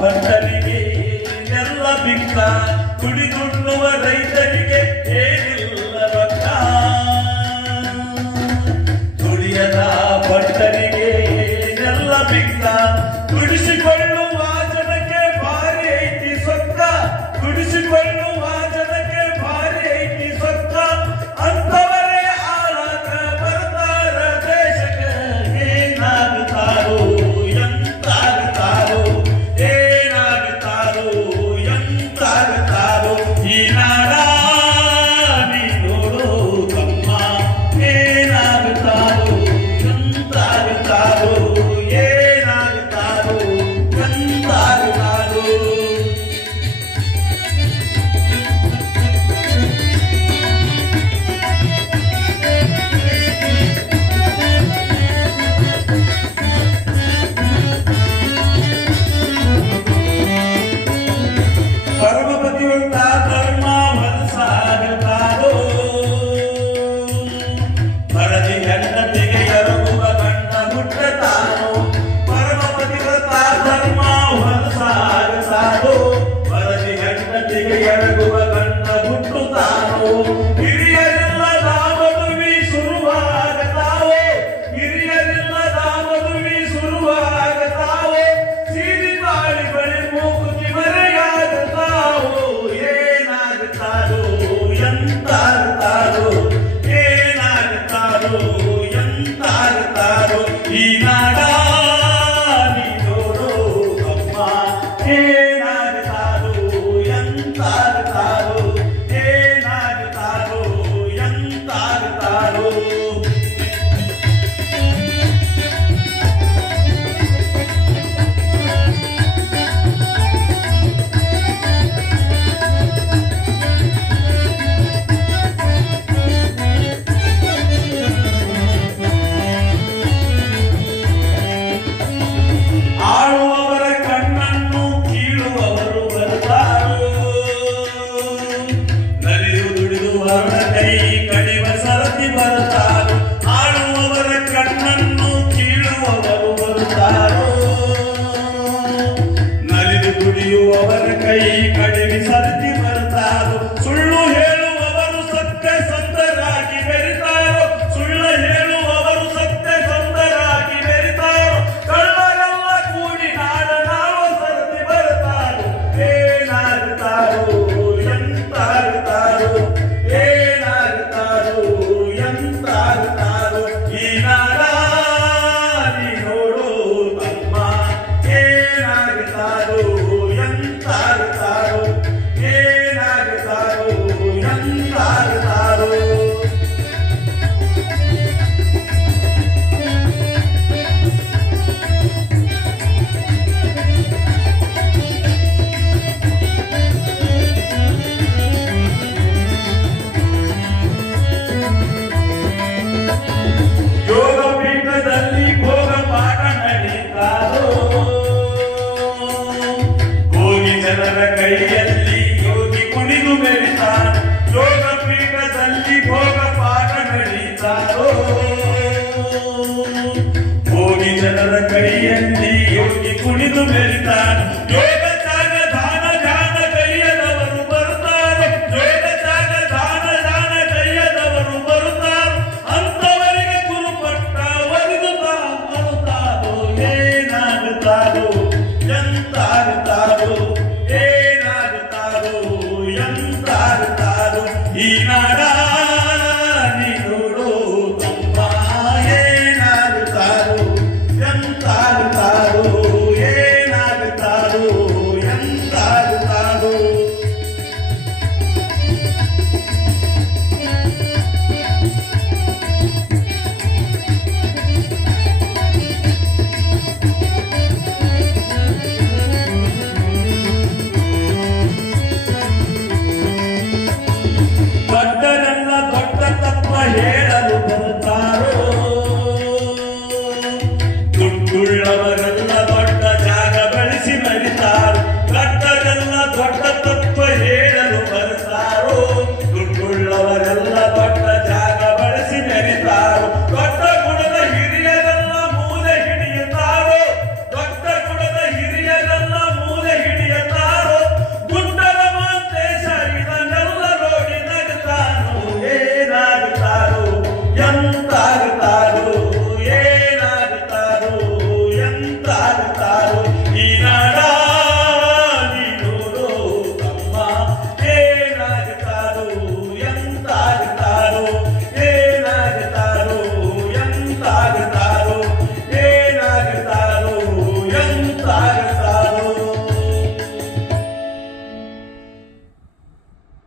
ಭಕ್ತರಿಗೆ ಎಲ್ಲ ಬಿಕ್ಕ ಕುಡಿದುಣ್ಣುವ ರೈತ Oh. ಕೈ ಭೂಮಿ ಜನರ ಕೈಯಲ್ಲಿ ಯೋಗಿ ಕುಣಿದು ಬೆಳಿತಾನೆ ಯೋಗ ತ್ಯಾಗ ದಾನ ಧ್ಯಾನ ಕೈಯದವರು ಬರುತ್ತಾರೆ. ಅಂತವರಿಗೆ ಎಂತಾರು Surya Bharat